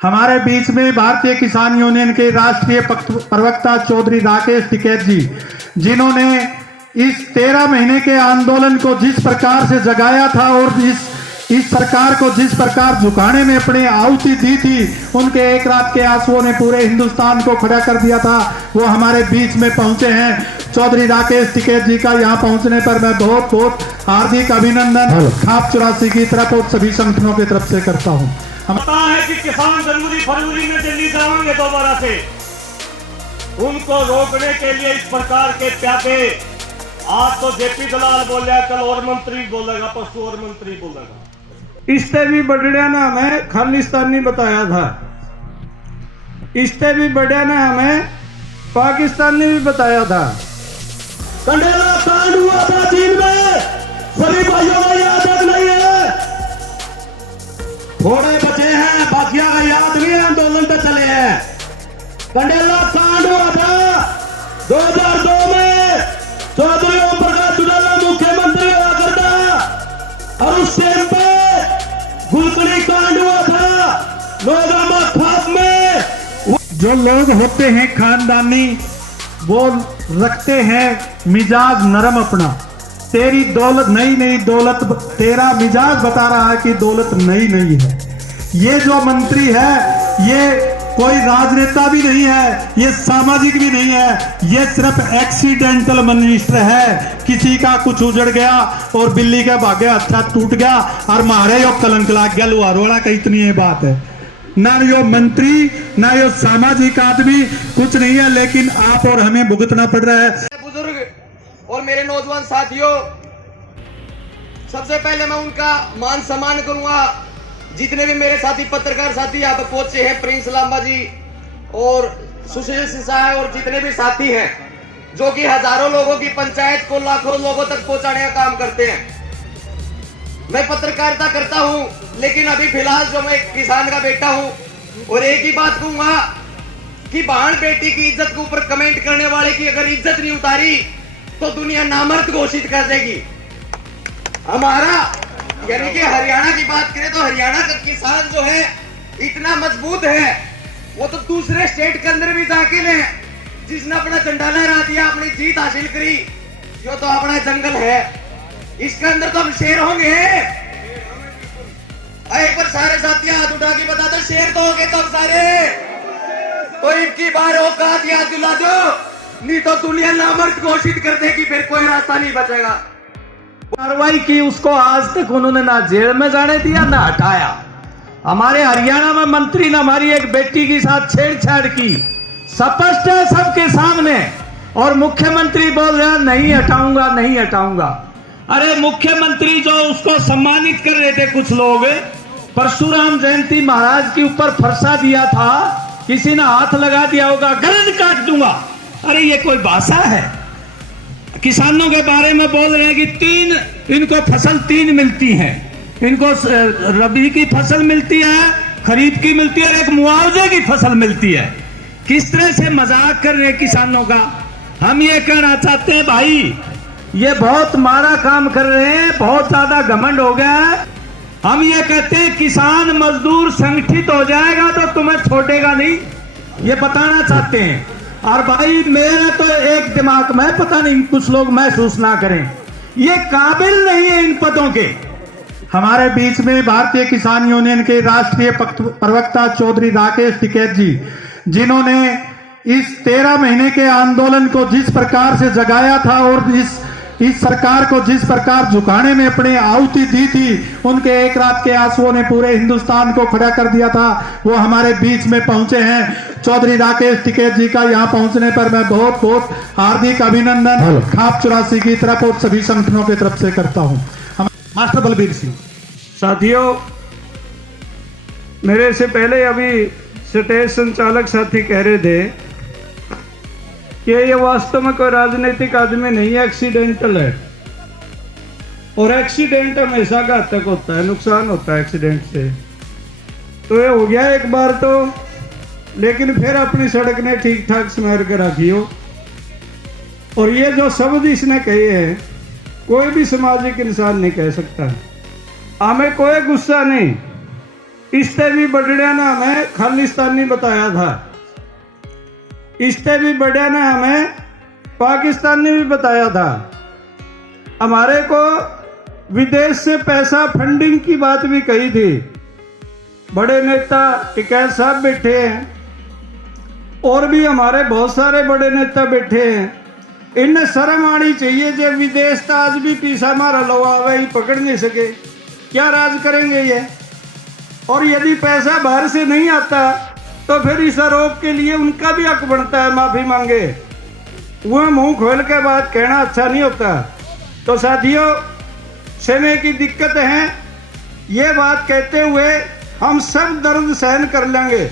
हमारे बीच में भारतीय किसान यूनियन के राष्ट्रीय प्रवक्ता चौधरी राकेश टिकैत जी, जिन्होंने इस 13 महीने के आंदोलन को जिस प्रकार से जगाया था और इस सरकार को जिस प्रकार झुकाने में अपनी आहुति दी थी, उनके एक रात के आंसुओं ने पूरे हिंदुस्तान को खड़ा कर दिया था। वो हमारे बीच में पहुंचे हैं। चौधरी राकेश टिकैत जी का यहाँ पहुंचने पर मैं बहुत बहुत हार्दिक अभिनंदन खाप 84 की तरफ और सभी संगठनों की तरफ से करता हूँ। पता है कि किसान जनवरी फरवरी में दिल्ली जाएंगे दोबारा से, उनको रोकने के लिए इस प्रकार के प्यादे। आज तो जेपी दलाल बोलिया, कल और मंत्री बोलेगा, परसों और मंत्री बोलेगा। इससे भी बढ़िया ना हमें खालिस्तानी बताया था, इससे भी बढ़िया ना हमें पाकिस्तानी भी बताया था। कंडेला कांड हुआ था चीन में, सभी भाइयों को याद नहीं है। थोड़े बचे हैं, बाकिया का याद नहीं है, आंदोलन पे चले हैं। कंडेला कांड हुआ था 2002 में, चौधरी ओम प्रकाश चौटाला मुख्यमंत्री हुआ करता, और उस टाइम पे गुलकड़ी कांड हुआ था नौगामा खाप में। जो लोग होते हैं खानदानी, वो रखते हैं मिजाज नरम अपना। तेरी दौलत नई दौलत, तेरा मिजाज बता रहा है कि दौलत नई है। ये जो मंत्री है, ये कोई राजनेता भी नहीं है, ये सामाजिक भी नहीं है, ये सिर्फ एक्सीडेंटल मिनिस्टर है। किसी का कुछ उजड़ गया और बिल्ली के भागे अच्छा टूट गया और मारे यो कलंक लाग गया लुहारोड़ा का, इतनी ये बात है। ना यो मंत्री ना यो सामाजिक आदमी कुछ नहीं है, लेकिन आप और हमें भुगतना पड़ रहा है। बुजुर्ग और मेरे नौजवान साथियों, सबसे पहले मैं उनका मान सम्मान करूंगा। जितने भी मेरे साथी पत्रकार साथी यहाँ पे पहुंचे हैं, प्रिंस लांबा जी और सुशील सिंह और जितने भी साथी हैं, जो कि हजारों लोगों की पंचायत को लाखों लोगों तक पहुंचाने का काम करते हैं। मैं पत्रकारिता करता हूं, लेकिन अभी फिलहाल जो मैं एक किसान का बेटा हूं, और एक ही बात कहूंगा कि बहन बेटी की इज्जत के ऊपर कमेंट करने वाले की अगर इज्जत नहीं उतारी तो दुनिया नामर्द घोषित कर देगी। हमारा यानी कि हरियाणा की बात करें तो हरियाणा का किसान जो है इतना मजबूत है, वो तो दूसरे स्टेट के अंदर भी दाखिल है। जिसने अपना झंडा लहरा दिया, अपनी जीत हासिल करी, जो तो अपना जंगल है, इसके अंदर तो हम शेर होंगे। एक बार सारे साथी हाथ उठा के बता दो, शेर तो होंगे तुम सारे। तो इनकी बार औकात याद दिला दो, नहीं तो दुनिया नामर्द घोषित कर देगी, फिर कोई रास्ता नहीं बचेगा। कार्रवाई की, उसको आज तक उन्होंने ना जेल में जाने दिया ना हटाया। हमारे हरियाणा में मंत्री ने हमारी एक बेटी के साथ छेड़छाड़ की, स्पष्ट है सबके सामने, और मुख्यमंत्री बोल रहे हैं नहीं हटाऊंगा। अरे मुख्यमंत्री जो उसको सम्मानित कर रहे थे कुछ लोग, परशुराम जयंती महाराज के ऊपर फरसा दिया था, किसी ने हाथ लगा दिया होगा, गर्दन काट दूंगा। अरे ये कोई भाषा है? किसानों के बारे में बोल रहे हैं कि इनको फसल 3 मिलती है, इनको रबी की फसल मिलती है, खरीफ की मिलती है, और एक मुआवजे की फसल मिलती है। किस तरह से मजाक कर रहे हैं किसानों का। हम ये कहना चाहते हैं भाई, ये बहुत मारा काम कर रहे हैं, बहुत ज्यादा घमंड हो गया है। हम ये कहते हैं किसान मजदूर संगठित हो जाएगा तो तुम्हें छोड़ेगा नहीं, ये बताना चाहते हैं। और भाई मेरा तो एक दिमाग में, पता नहीं कुछ लोग महसूस ना करें, ये काबिल नहीं है इन पदों के। हमारे बीच में भारतीय किसान यूनियन के राष्ट्रीय प्रवक्ता चौधरी राकेश टिकैत जी, जिन्होंने इस 13 महीने के आंदोलन को जिस प्रकार से जगाया था और इस सरकार को जिस प्रकार झुकाने में अपनी आहुति दी थी, उनके एक रात के आंसुओं ने पूरे हिंदुस्तान को खड़ा कर दिया था। वो हमारे बीच में पहुंचे हैं। चौधरी राकेश टिकैत जी का यहाँ पहुंचने पर मैं बहुत बहुत हार्दिक अभिनंदन खाप 84 की तरफ और सभी संगठनों की तरफ से करता हूँ। मास्टर बलबीर सिंह। साथियों, मेरे से पहले अभी स्टेज संचालक साथी कह रहे थे कि ये वास्तव में कोई राजनीतिक आदमी नहीं है, एक्सीडेंटल है। और एक्सीडेंट हमेशा घातक होता है, नुकसान होता है एक्सीडेंट से। तो ये हो गया एक बार तो, लेकिन फिर अपनी सड़क ने ठीक ठाक संवार के रखी हो। और ये जो शब्द इसने कहे हैं, कोई भी सामाजिक इंसान नहीं कह सकता। हमें कोई गुस्सा नहीं, इससे भी बढ़िया ना हमें खालिस्तानी बताया था, इससे भी बढ़िया ना हमें पाकिस्तानी भी बताया था। हमारे को विदेश से पैसा फंडिंग की बात भी कही थी। बड़े नेता टिकैत साहब बैठे हैं और भी हमारे बहुत सारे बड़े नेता बैठे हैं। इन्हें शर्म आनी चाहिए जब विदेश का आज भी पीसा मारा लवा वही पकड़ नहीं सके, क्या राज करेंगे ये। और यदि पैसा बाहर से नहीं आता तो फिर इस आरोप के लिए उनका भी हक बनता है माफी मांगे। वह मुंह खोल के बात कहना अच्छा नहीं होता। तो साथियों, समय की दिक्कत है, ये बात कहते हुए हम सब दर्द सहन कर लेंगे,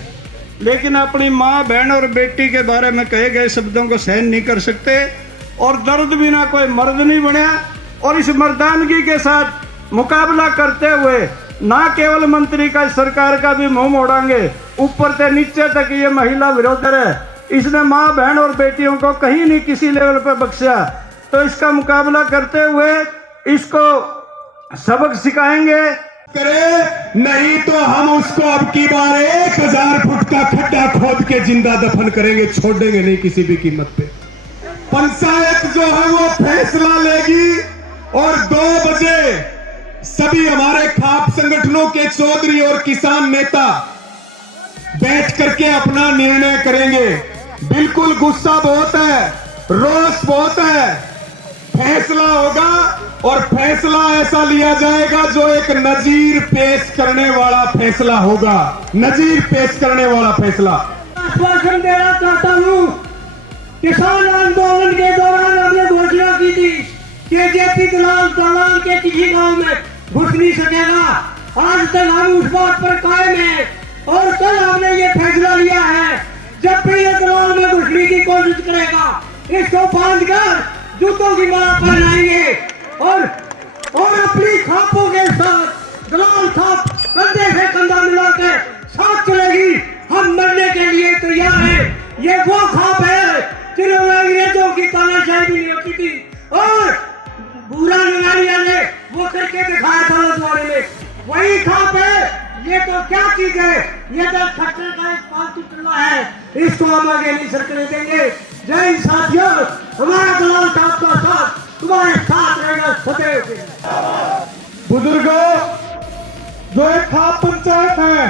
लेकिन अपनी माँ बहन और बेटी के बारे में कहे गए शब्दों को सहन नहीं कर सकते। और दर्द बिना कोई मर्द नहीं बना। और इस मर्दानगी के साथ मुकाबला करते हुए ना केवल मंत्री का, सरकार का भी मुंह मोड़ांगे, ऊपर से नीचे तक ये महिला विरोधी है। इसने माँ बहन और बेटियों को कहीं नहीं किसी लेवल पर बख्शा। तो इसका मुकाबला करते हुए इसको सबक सिखाएंगे। करे नहीं तो हम उसको अब की बार 1000 फुट का खड्डा खोद के जिंदा दफन करेंगे, छोड़ेंगे नहीं किसी भी कीमत पे। पंचायत जो है वो फैसला लेगी और 2 बजे सभी हमारे खाप संगठनों के चौधरी और किसान नेता बैठ करके अपना निर्णय करेंगे। बिल्कुल गुस्सा बहुत है, रोष बहुत है। फैसला होगा और फैसला ऐसा लिया जाएगा जो एक नजीर पेश करने वाला फैसला होगा, नजीर पेश करने वाला फैसला। आश्वासन देना चाहता हूँ, किसान आंदोलन के दौरान हमने घोषणा की थी कि जेपी दलाल के किसी गांव में घुस नहीं सकेगा। आज तक हम उस बात पर कायम हैं और कल हमने ये फैसला लिया है, जब भी ये दलाल में घुसने की कोशिश करेगा इसको बांध कर जूतों की माला पहनाएंगे और अपनी खापों के साथ दलाल खाप कंधे से कंधा मिला के साथ चलेगी। हम मरने के लिए तैयार है। ये वो खाप है जिन्होंने अंग्रेजों की तानाशाही भी नहीं होती थी और बुरा नगारिया ने वो करके दिखाया था लौटवाड़े में, वही खाप है। ये तो क्या चीज है, ये तो खट्टे का एक पालतू पिल्ला है, इसको हम आगे नहीं सरकने देंगे। जय हिंद साथियों, हमारा दलाल साहब का साथ तुम्हारे साथ रहेगा सदैव। बुजुर्गों, जो एक खाप पंचायत है,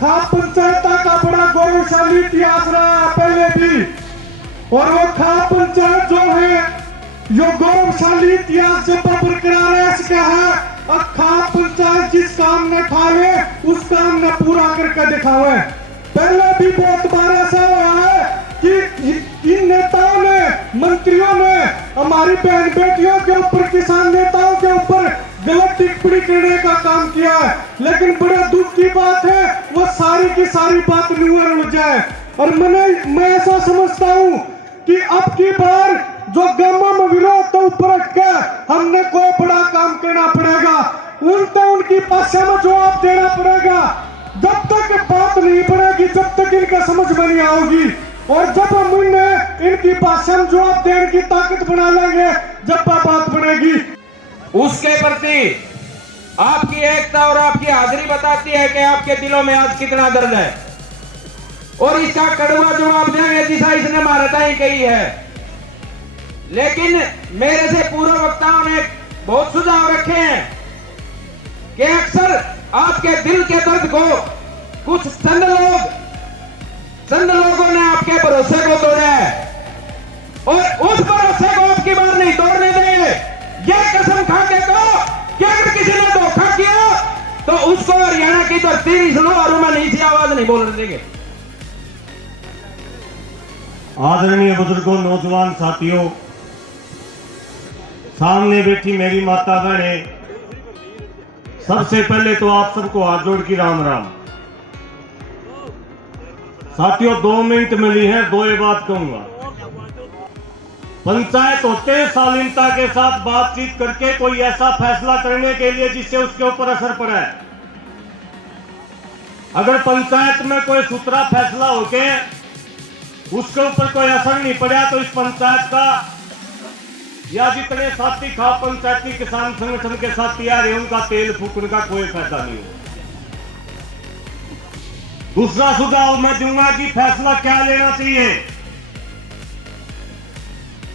खाप पंचायत का बड़ा गौरवशाली इतिहास रहा है पहले भी। और वो खाप पंचायत जो है, जो गौरवशाली इतिहास जब बरकरार है इसका है। और खाप पंचायत जिस काम ने ठावे उस काम ने पूरा करके दिखावे। पहले भी बहुत बार ऐसा हुआ है कि इन नेताओं ने, मंत्रियों ने हमारी बहन बेटियों के ऊपर, किसान नेताओं के ऊपर गलत टिप्पणी करने का काम किया है। लेकिन बड़े दुख की बात है वो सारी की सारी बात निवारण हो जाए। और मैं ऐसा समझता हूँ कि अब की बार जो गांवों में विरोध तो ऊपर रख के हमने कोई बड़ा काम करना पड़ेगा, उनकी भाषा में जवाब देना पड़ेगा। जब तक बात नहीं बढ़ेगी, जब तक इनका समझ में नहीं आओगी। और जब हम इनकी भाषा में जवाब देने की ताकत बना लेंगे, जब बात बढ़ेगी। उसके प्रति आपकी एकता और आपकी हाजिरी बताती है कि आपके दिलों में आज कितना दर्द है। और इसका कड़वा जवाब देंगे जैसा इसने महारताएं कही है। लेकिन मेरे से पूर्व वक्ताओं ने बहुत सुझाव रखे हैं कि अक्सर आपके दिल के दर्द को कुछ चंद लोगों ने आपके भरोसे को तोड़ा है और उस भरोसे को आपकी बार नहीं तोड़ने देंगे। यह कसम खा के कहो कि अगर किसी ने धोखा किया तो उसको हरियाणा की धरती नहीं सुनो और मैं नहीं सी आवाज नहीं बोलने देंगे। आदरणीय बुजुर्गों, नौजवान साथियों, सामने बैठी मेरी माता बहनें, सबसे पहले तो आप सबको हाथ जोड़ की राम राम। साथियों, 2 मिनट मिली है, 2 बात कहूंगा। पंचायत होते हैं शालीनता के साथ बातचीत करके कोई ऐसा फैसला करने के लिए जिससे उसके ऊपर असर पड़ा है। अगर पंचायत में कोई सुथरा फैसला होके उसके ऊपर कोई असर नहीं पड़ा तो इस पंचायत का या जितने साथी खाप पंचायती किसान संगठन के साथ तैयार है उनका तेल फूकने का कोई फायदा नहीं होगा। दूसरा सुझाव मैं दूंगा कि फैसला क्या लेना चाहिए।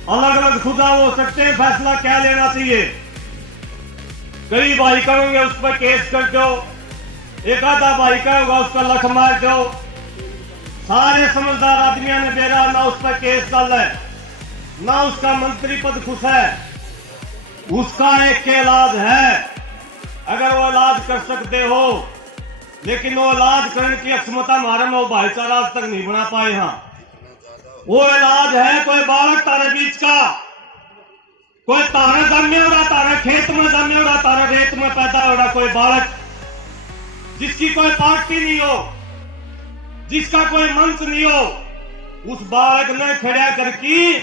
अलग अलग सुझाव हो सकते हैं, फैसला क्या लेना चाहिए। कई भाई कहेंगे उस पर केस कर दो, एक आधा भाई कहेगा उसका लख मार दो। सारे समझदार आदमियों ने बेरा ना उस पर केस डाल है, ना उसका मंत्री पद खुश है। उसका एक के इलाज है, अगर वो इलाज कर सकते हो, लेकिन वो इलाज करने की क्षमता हमारे में भाईचारा आज तक नहीं बना पाए। हाँ, वो इलाज है कोई बालक तारे बीच का, कोई तारे जमे हो रहा, तारे खेत में जमे हो रहा, तारे रेत में पैदा हो रहा कोई बालक, जिसकी कोई पार्टी नहीं हो, जिसका कोई मंच नहीं हो, उस बालक ने खड़ा करके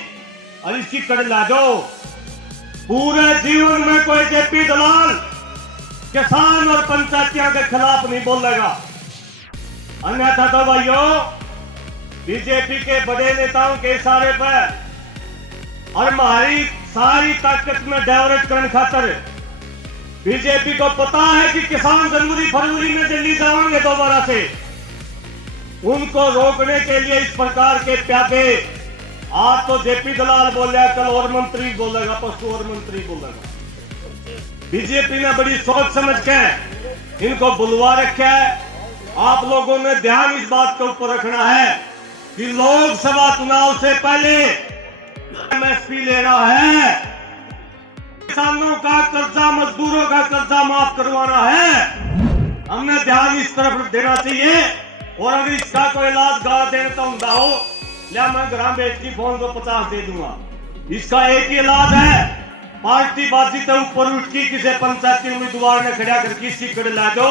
और इसकी कड़ ला दो। पूरे जीवन में कोई जेपी दलाल किसान और पंचायतियों के खिलाफ नहीं बोलेगा। अन्यथा तो भाइयों बीजेपी के बड़े नेताओं के इशारे पर और हमारी सारी ताकत में डाइवर्ट करने खातर बीजेपी को पता है कि किसान जनवरी फरवरी में दिल्ली जाएंगे दोबारा से, उनको रोकने के लिए इस प्रकार के प्यादे, आज तो जेपी दलाल बोलेगा, कल और मंत्री बोलेगा, परसों और मंत्री बोलेगा। बीजेपी ने बड़ी सोच समझ के इनको बुलवा रखा है। आप लोगों ने ध्यान इस बात के ऊपर रखना है कि लोकसभा चुनाव से पहले एमएसपी ले रहा है, किसानों का कर्जा, मजदूरों का कर्जा माफ करवाना है। हमने ध्यान इस तरफ देना चाहिए। और अगर इसका कोई इलाज गा देना तो हो, या मैं ग्राम बेच की फोन को 50 दे दूंगा। इसका एक ही इलाज है, पार्टी बाजी से ऊपर उठ की किसी पंचायती उम्मीदवार ने खड़ा करके इसकी कड़ ला दो,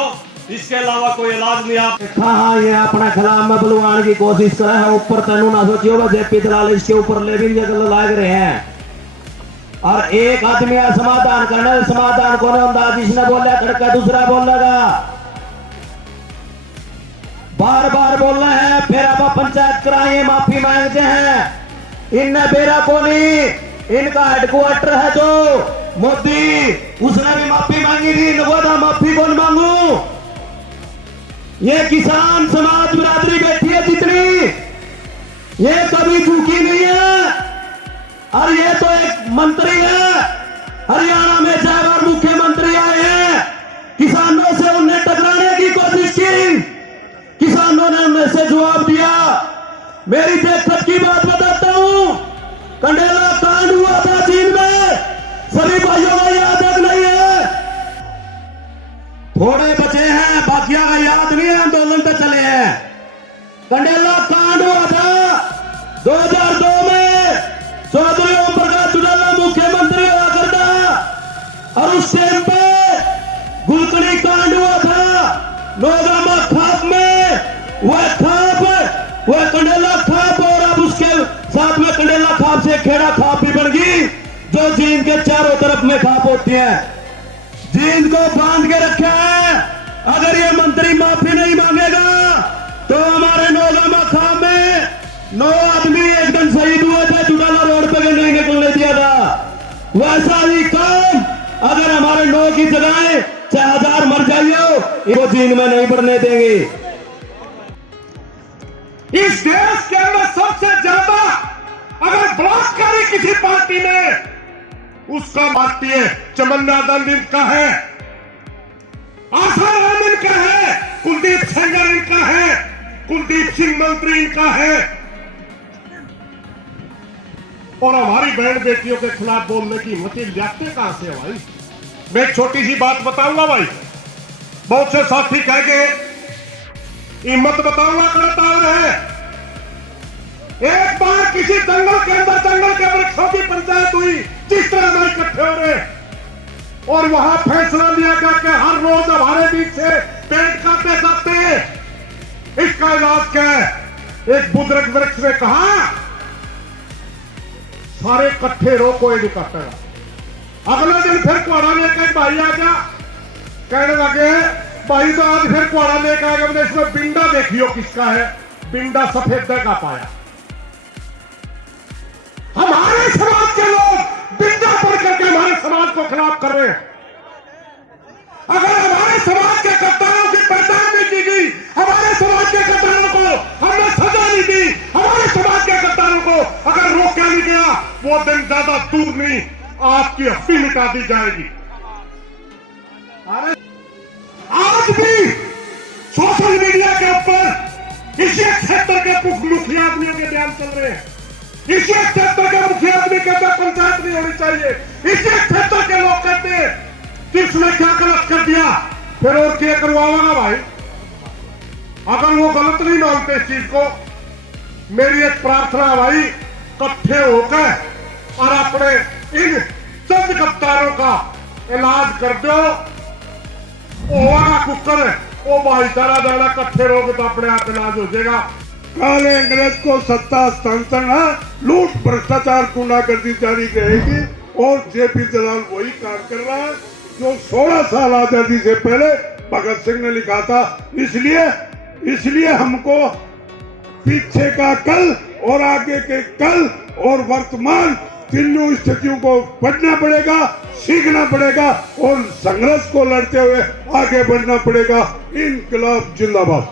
इसके अलावा कोई इलाज नहीं। आप हाँ, ये अपने खिलाफ में बुलवाने की कोशिश कर रहे हैं। ऊपर तेनू ना सोचियो, जेपी दलाल इसके ऊपर ले भी लाग रहे हैं। और एक आदमी समाधान करना, समाधान कौन होता, जिसने बोला खड़का दूसरा बोलेगा। बार बार बोल रहे हैं, फिर आप पंचायत कराइए, माफी मांगते हैं। इनने बेरा को नहीं, इनका हेडक्वार्टर है जो मोदी, उसने भी माफी मांगी थी, नगोदा माफी कौन मांगू। ये किसान समाज बिरादरी बैठी है जितनी, ये कभी झुकी नहीं है। और ये तो एक मंत्री है, हरियाणा में 4 बार मुख्यमंत्री आए हैं, किसानों से उन्हें टकराने की कोशिश की, किसानों ने उनमें से जवाब दिया। मेरी देखत की बात बताता हूं, कंडेला कांड हुआ था चीन में, सभी भाइयों को याद है नहीं है? थोड़े बचे हैं, बाकिया का याद नहीं है, आंदोलन पे चले हैं। कंडेला कांड हुआ था 2002 में, चौधरी ओम प्रकाश चौटाला मुख्यमंत्री हुआ करता, और उस टाइम पे गुलकड़ी कांड हुआ था नौगामा खाप में। वह कंडेला खाप, और अब उसके साथ में कंडेला खाप से खेड़ा खाप भी बन गई, जो जींद के चारों तरफ में खाप होती है। जींद को बांध के रखा है। अगर ये मंत्री माफी नहीं मांगेगा तो हमारे नौगामा खाप में 9 आदमी एक दिन शहीद हुए थे, चौटाला रोड पे नहीं निकलने दिया था। वैसा ही काम अगर हमारे 9 की जगह 6000 मर जाइए, वो जींद में नहीं बढ़ने देंगे। इस देश के अंदर सबसे ज्यादा अगर बलात्कारी किसी पार्टी में, उसका पार्टी है चमन्ना दंड इनका है, आसाराम इनका है, कुलदीप सेंगर इनका है, कुलदीप सिंह मंत्री इनका है। और हमारी बहन बेटियों के खिलाफ बोलने की हिम्मत लाते कहां से है भाई? मैं एक छोटी सी बात बताऊंगा भाई, बहुत से साथी कह गए हिम्मत बताऊंगा, करता है। एक बार किसी जंगल के अंदर, जंगल के वृक्षों की पंचायत हुई, जिस तरह हम इकट्ठे हो रहे, और वहां फैसला लिया गया कि हर रोज हमारे बीच से पेड़ काटे जाते हैं। इसका इलाज क्या है? एक बुजुर्ग वृक्ष ने कहा, सारे इकट्ठे रो, कोई नहीं काटेगा। अगले दिन फिर कुआड़ा लेकर एक भाई आ गया, कहने लगे भाई तो आज फिर कुआड़ा लेकर आएगा, मैंने इसमें बिंडा देखियो किसका है, बिंडा सफेद का पाया। हमारे समाज के लोग बिंडा पढ़ करके हमारे समाज को खिलाफ कर रहे हैं। अगर हमारे समाज के कप्तानों की पहचान नहीं की गई दी, हमारे समाज के गद्दारों को हमने सजा नहीं दी, हमारे समाज के गद्दारों को अगर रोका नहीं गया, वो दिन ज्यादा दूर नहीं, आपकी हस्ती मिटा दी जाएगी। आज भी सोशल मीडिया के ऊपर इसी क्षेत्र के मुखिया आदमियों के बयान चल रहे हैं, इसी क्षेत्र के मुखिया आदमी कहते हैं पंचायत नहीं होनी चाहिए, इसी क्षेत्र के लोग कहते हैं कि इसने क्या गलत कर दिया, फिर और क्या करवाओगा भाई। अगर वो गलत नहीं मानते इस चीज को, मेरी एक प्रार्थना है भाई, इकट्ठे होकर और अपने इन चंद गद्दारों का इलाज कर दो। ओवा कुकर है, वो भाईचारा जाना, इकट्ठे रहोगे तो अपने आप इलाज हो जाएगा। काले अंग्रेज को सत्ता हस्तांतरण, लूट, भ्रष्टाचार, गुंडागर्दी जारी रहेगी और जेपी दलाल वही काम कर रहा है जो 16 साल आजादी से पहले भगत सिंह ने लिखा था। इसलिए हमको पीछे का कल और आगे के कल और वर्तमान तीनों स्थितियों को पढ़ना पड़ेगा, सीखना पड़ेगा और संघर्ष को लड़ते हुए आगे बढ़ना पड़ेगा। इनकलाब जिंदाबाद।